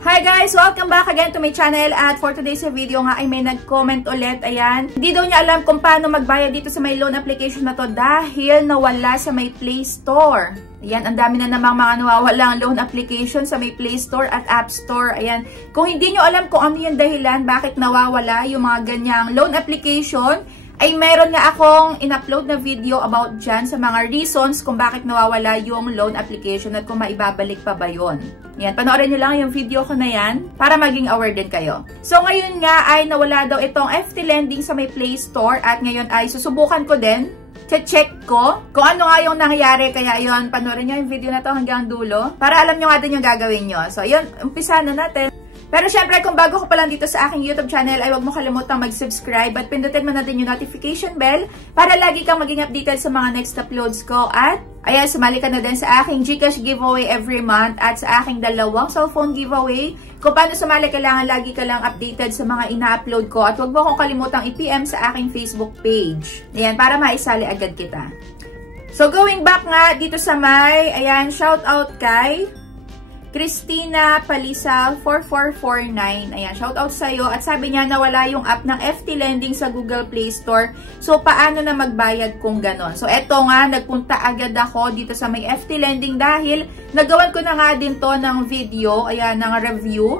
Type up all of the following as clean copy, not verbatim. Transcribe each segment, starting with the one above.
Hi guys! Welcome back again to my channel at for today's video nga ay may nag-comment ulit. Ayan, hindi daw niya alam kung paano magbayad dito sa may loan application na to dahil nawala sa may Play Store. Ayan, ang dami na namang mga nawawalang loan application sa may Play Store at App Store. Ayan, kung hindi nyo alam kung ano yung dahilan bakit nawawala yung mga ganyang loan application, ay meron nga akong in-upload na video about dyan sa mga reasons kung bakit nawawala yung loan application at kung maibabalik pa ba yun. Yan, panoorin nyo lang yung video ko na yan para maging aware din kayo. So ngayon nga ay nawala daw itong FT Lending sa may Play Store at ngayon ay susubukan ko din, check ko kung ano nga yung nangyayari. Kaya yun, panoorin nyo yung video na to hanggang dulo para alam nyo nga din yung gagawin nyo. So yun, umpisa na natin. Pero syempre, kung bago ko pa lang dito sa aking YouTube channel, ay huwag mo kalimutang mag-subscribe at pindutin mo na din yung notification bell para lagi kang maging updated sa mga next uploads ko. At ayan, sumali ka na din sa aking GCash giveaway every month at sa aking 2 cellphone giveaway. Kung paano sumali, kailangan lagi ka lang updated sa mga ina-upload ko. At huwag mo akong kalimutang i-PM sa aking Facebook page. Ayan, para maisali agad kita. So, going back nga dito sa may, ayan, shout out kay Christina Palisa 4449. Ayan, shout out sa iyo. At sabi niya nawala yung app ng FT Lending sa Google Play Store. So, paano na magbayad kung ganon? So, eto nga, nagpunta agad ako dito sa may FT Lending dahil nagawan ko na nga din to ng video, ayan, ng review.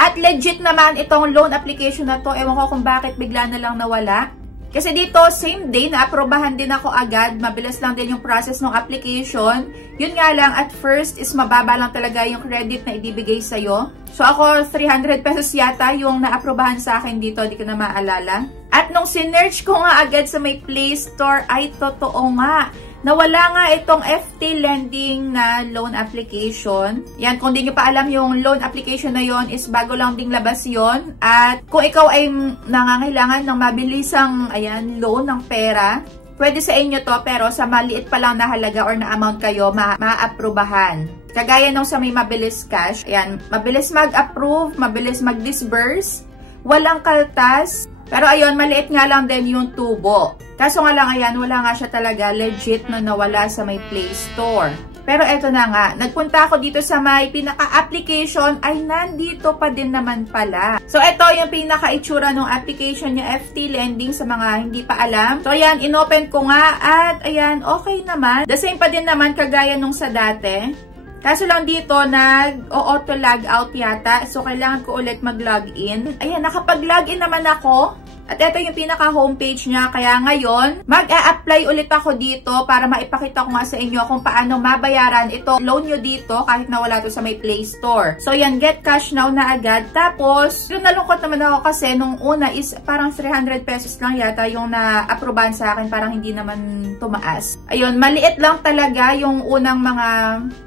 At legit naman itong loan application na to. Ewan ko kung bakit bigla na lang nawala. Kasi dito, same day, na-aprobahan din ako agad. Mabilis lang din yung process ng application. Yun nga lang, at first is mababa lang talaga yung credit na ibibigay sa'yo. So ako, 300 pesos yata yung na-aprobahan sa akin dito. Di ko na maalala. At nung sinearch ko nga agad sa may Play Store, ay totoo nga. Nawala nga itong FT Lending na loan application. Yan, kung di nyo pa alam yung loan application na yon is bago lang ding labas yon. At kung ikaw ay nangangailangan ng mabilisang ayan, loan ng pera, pwede sa inyo to pero sa maliit pa lang na halaga or na amount kayo ma-aprobahan. Kagaya nung sa may Mabilis Cash, ayan, mabilis mag-approve, mabilis mag-disburse, walang kaltas. Pero ayun, maliit nga lang din yung tubo. Kaso nga lang, ayan, wala nga siya talaga legit na nawala sa may Play Store. Pero eto na nga, nagpunta ako dito sa may pinaka-application, ay nandito pa din naman pala. So eto yung pinaka-itsura ng application niya, FT Lending, sa mga hindi pa alam. So ayan, inopen ko nga at ayan, okay naman. The same pa din naman kagaya nung sa dati. Kaso lang dito, nag-auto-log out yata. So, kailangan ko ulit mag-login. Ayan, nakapag-login naman ako. At ito yung pinaka-homepage niya. Kaya ngayon, mag-a-apply ulit ako dito para maipakita ko nga sa inyo kung paano mabayaran ito loan nyo dito kahit nawala to sa may Play Store. So, yan, get cash now na agad. Tapos, yung nalungkot naman ako kasi nung una is parang 300 pesos lang yata yung na-aprobahan sa akin. Parang hindi naman tumaas. Ayun, maliit lang talaga yung unang mga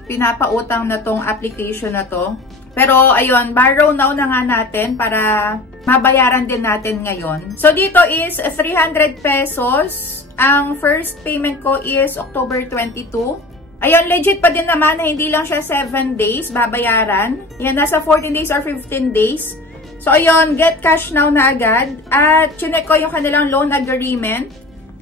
pinapautang na tong application na to. Pero, ayun, borrow now na nga natin para mabayaran din natin ngayon. So, dito is 300 pesos. Ang first payment ko is October 22. Ayun, legit pa din naman na hindi lang siya 7 days babayaran. Yan, nasa 14 days or 15 days. So, ayun, get cash now na agad. At, chinek ko yung kanilang loan agreement.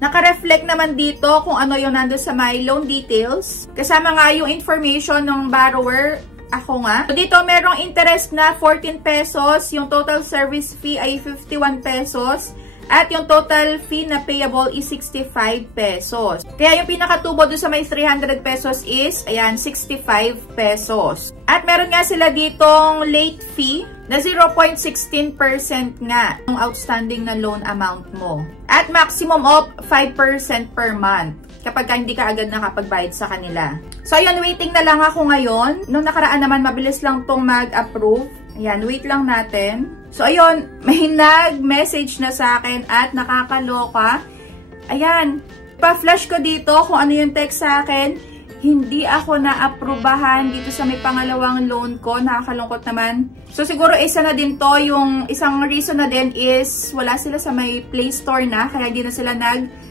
Naka-reflect naman dito kung ano yung nandun sa my loan details. Kasama nga yung information ng borrower. Ako nga. So, dito merong interest na 14 pesos. Yung total service fee ay 51 pesos. At yung total fee na payable is 65 pesos. Kaya yung pinakatubo doon sa may 300 pesos is, ayan, 65 pesos. At meron nga sila ditong late fee na 0.16% nga yung outstanding na loan amount mo. At maximum of 5% per month kapag hindi ka agad nakapagbayad sa kanila. So, ayun, waiting na lang ako ngayon. Nung nakaraan naman, mabilis lang tong mag-approve. Ayan, wait lang natin. So, ayun, may nag-message na sa akin at nakakaloka. Ayan, pa-flash ko dito kung ano yung text sa akin. Hindi ako na-aprubahan dito sa may pangalawang loan ko. Nakakalungkot naman. So, siguro isa na din to. Yung isang reason na din is wala sila sa may Play Store na. Kaya hindi na sila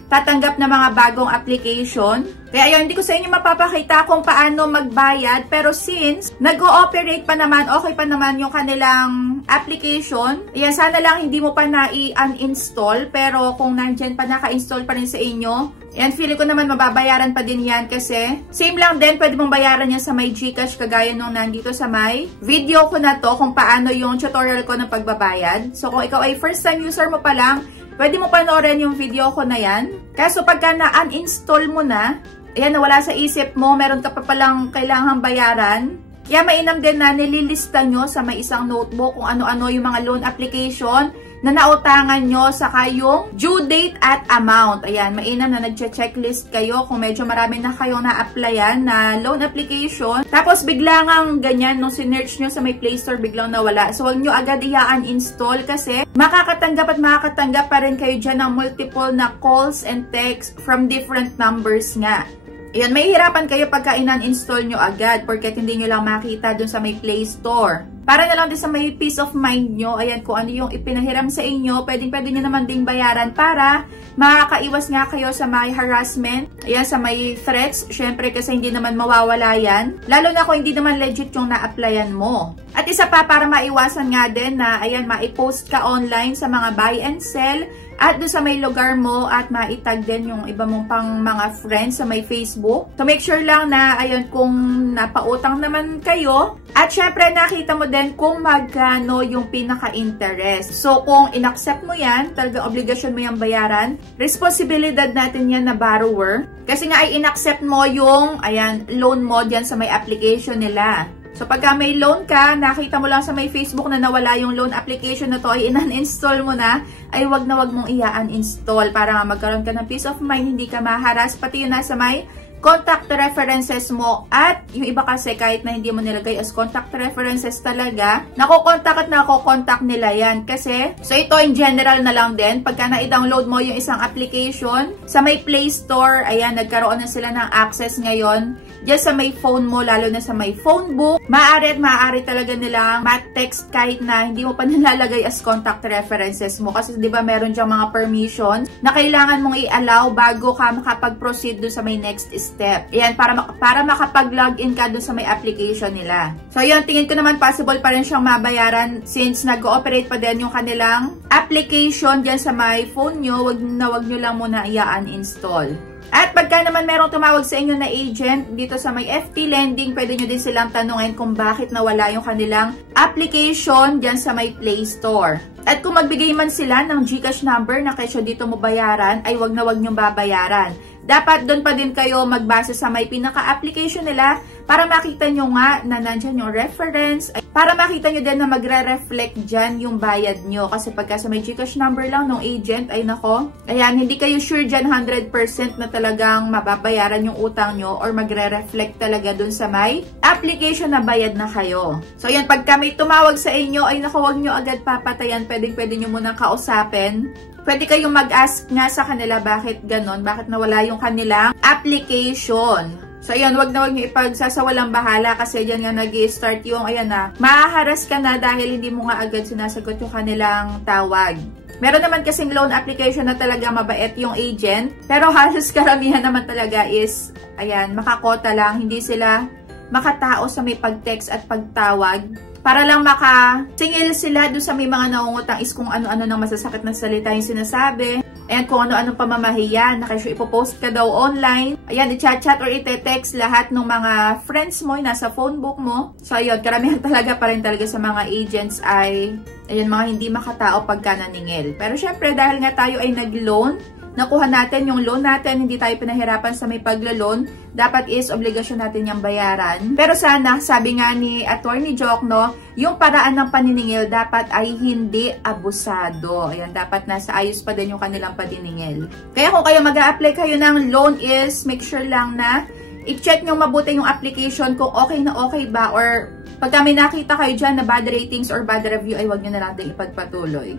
tatanggap ng mga bagong application. Kaya ayun, hindi ko sa inyo mapapakita kung paano magbayad. Pero since nag-ooperate pa naman, okay pa naman yung kanilang application. Ayan, sana lang hindi mo pa na-uninstall. Pero kung nandyan pa, naka-install pa rin sa inyo, And feeling ko naman mababayaran pa din yan kasi same lang din, pwede mong bayaran yan sa may GCash kagaya nung nandito sa may video ko na to kung paano yung tutorial ko ng pagbabayad. So kung ikaw ay first time user mo pa lang, pwede mo panoorin yung video ko na yan. Kaso pagka na-uninstall mo na, ayan, nawala sa isip mo, meron ka pa palang kailangang bayaran. Kaya mainam din na nililista nyo sa may isang notebook kung ano-ano yung mga loan application na nautangan nyo, saka yung due date at amount. Ayan, mainam na nagche-checklist kayo kung medyo marami na kayong na-applyan na loan application. Tapos biglang ang ganyan, nung sinearch nyo sa may Play Store, biglang nawala. So, huwag nyo agad i-uninstall kasi makakatanggap at makakatanggap pa rin kayo dyan ng multiple na calls and texts from different numbers nga. Ayan, mahihirapan kayo pagka in-uninstall nyo agad porket hindi nyo lang makita dun sa may Play Store. Para na lang din sa may peace of mind nyo, ayan, kung ano yung ipinahiram sa inyo, pwede nyo naman ding bayaran para makakaiwas nga kayo sa may harassment, ayan, sa may threats, syempre kasi hindi naman mawawala yan. Lalo na kung hindi naman legit yung na-applyan mo. At isa pa, para maiwasan nga din na, ayan, maipost ka online sa mga buy and sell, at doon sa may lugar mo at maitag din yung iba mong pang mga friends sa may Facebook. So make sure lang na, ayun, kung napautang naman kayo. At syempre nakita mo din kung magkano yung pinaka-interest. So kung in-accept mo yan, talagang obligasyon mo yung bayaran, responsibilidad natin yan na borrower. Kasi nga ay in-accept mo yung, ayan, loan mo dyan sa may application nila. So, pagka may loan ka, nakita mo lang sa may Facebook na nawala yung loan application na to, ay in-uninstall mo na, ay wag na wag mong i-uninstall para nga magkaroon ka ng peace of mind, hindi ka maharas, pati yun nasa may contact references mo. At yung iba kasi kahit na hindi mo nilagay as contact references talaga, nakokontak at nakokontak nila yan. Kasi, so ito in general na lang din, pagka na-download mo yung isang application, sa may Play Store, ayan, nagkaroon na sila ng access ngayon, diyan sa may phone mo, lalo na sa may phone book, maaari talaga nilang mat-text kahit na hindi mo pa nilalagay as contact references mo. Kasi di ba meron diyang mga permissions na kailangan mong i-allow bago ka makapag-proceed doon sa may next step. Ayan, para makapag-login ka doon sa may application nila. So yun, tingin ko naman possible pa rin siyang mabayaran since nag-ooperate pa din yung kanilang application diyan sa my phone nyo. Wag nyo lang muna i-uninstall. At pagka naman merong tumawag sa inyo na agent dito sa may FT Lending, pwede nyo din silang tanungin kung bakit nawala yung kanilang application dyan sa may Play Store. At kung magbigay man sila ng GCash number na kesyo dito mo bayaran, ay wag na wag nyong babayaran. Dapat doon pa din kayo magbase sa may pinaka-application nila para makita nyo nga na nandyan yung reference, para makita nyo din na magre-reflect dyan yung bayad nyo. Kasi pagka sa may GCash number lang ng agent, ay nako, ayan, hindi kayo sure dyan 100% na talagang mababayaran yung utang nyo or magre-reflect talaga dun sa may application na bayad na kayo. So yan, pagka may tumawag sa inyo, ay nako, wag nyo agad papatayan, pwede nyo munang kausapin. Pwede kayong mag-ask nga sa kanila bakit ganon, bakit nawala yung kanilang application. So, ayan, wag na wag nyo ipagsasawalang bahala kasi dyan nga nag-i-start yung, ayan na, mahaharas ka na dahil hindi mo nga agad sinasagot yung kanilang tawag. Meron naman kasing loan application na talaga mabait yung agent, pero halos karamihan naman talaga is, ayan, makakota lang, hindi sila makatao sa may pag-text at pagtawag. Para lang makasingil sila doon sa may mga nangungutang is kung ano-ano ng masasakit na salita yung sinasabi. Ayan, kung ano-anong pamamahiya na kasi ipopost ka daw online. Ayan, i-chat-chat or i-text lahat ng mga friends mo, nasa phone book mo. So, ayun, karamihan talaga pa rin talaga sa mga agents ay, ayun, mga hindi makatao pagka naningil. Pero syempre, dahil nga tayo ay nag-loan, nakuha natin yung loan natin, hindi tayo pinahirapan sa may paglo-loan, dapat is obligasyon natin yung bayaran. Pero sana, sabi nga ni Attorney Jokno, yung paraan ng paniningil dapat ay hindi abusado. Ayan, dapat nasa ayos pa din yung kanilang paniningil. Kaya kung kayo mag-a-apply kayo ng loan is, make sure lang na i-check nyo mabuti yung application kung okay na okay ba, or pagka may nakita kayo dyan na bad ratings or bad review, ay wag nyo na lang din ipagpatuloy.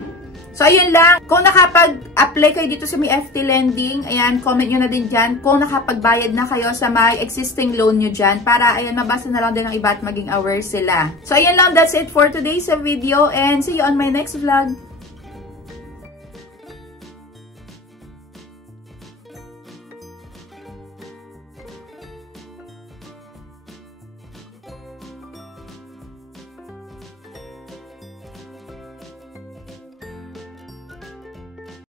So, ayun lang. Kung nakapag-apply kayo dito sa may FT Lending, ayan, comment nyo na din dyan kung nakapagbayad na kayo sa may existing loan nyo dyan para, ayan, mabasa na lang din ng iba at maging aware sila. So, ayun lang. That's it for today's video and see you on my next vlog.